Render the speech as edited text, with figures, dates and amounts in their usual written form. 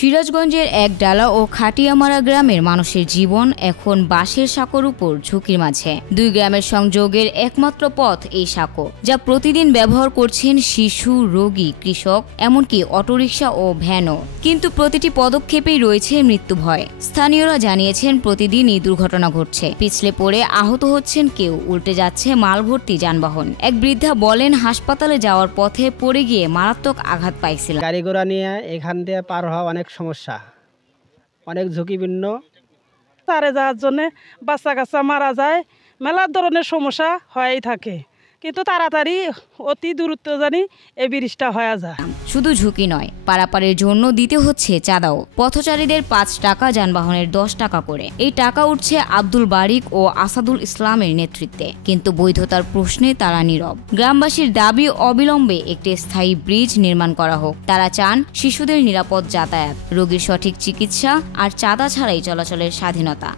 সিরাজগঞ্জের এক ডালা ও খাটিয়ামারা গ্রামের মানুষের জীবন এখন বাঁশের সাঁকোর উপর ঝুঁকির মাঝে। দুই গ্রামের সংযোগের একমাত্র পথ এই সাঁকো, যা প্রতিদিন ব্যবহার করছেন শিশু, রোগী, কৃষক, এমনকি অটোরিকশা ও ভ্যানও। কিন্তু প্রতিটি পদক্ষেপেই রয়েছে মৃত্যু ভয়। স্থানীয়রা জানিয়েছেন প্রতিদিনই দুর্ঘটনা ঘটছে। পিছলে পড়ে আহত হচ্ছেন কেউ, উল্টে যাচ্ছে মালভর্তি যানবাহন। এক বৃদ্ধা বলেন, হাসপাতালে যাওয়ার পথে পড়ে গিয়ে মারাত্মক আঘাত পাইছিলেন। গাড়ি ঘোড়া নিয়ে এখান দিয়ে পার হওয়া অনেক সমস্যা, অনেক ঝুঁকিপূর্ণ। তারে যাওয়ার জন্যে বাচ্চা কাচ্চা মারা যায়, মেলা ধরনের সমস্যা হয়েই থাকে, কিন্তু তাড়াতাড়ি অতি দূরত্ব জানি এই ব্রিজটা হয়ে যায়। শুধু ঝুঁকি নয়, পারাপারের জন্য দিতে হচ্ছে চাঁদাও। পথচারীদের ৫ টাকা, যানবাহনের ১০ টাকা করে। এই টাকা উঠছে আব্দুল বারিক ও আসাদুল ইসলামের নেতৃত্বে, কিন্তু বৈধতার প্রশ্নে তারা নীরব। গ্রামবাসীর দাবি, অবিলম্বে একটি স্থায়ী ব্রিজ নির্মাণ করা হোক। তারা চান শিশুদের নিরাপদ যাতায়াত, রোগীর সঠিক চিকিৎসা আর চাঁদা ছাড়াই চলাচলের স্বাধীনতা।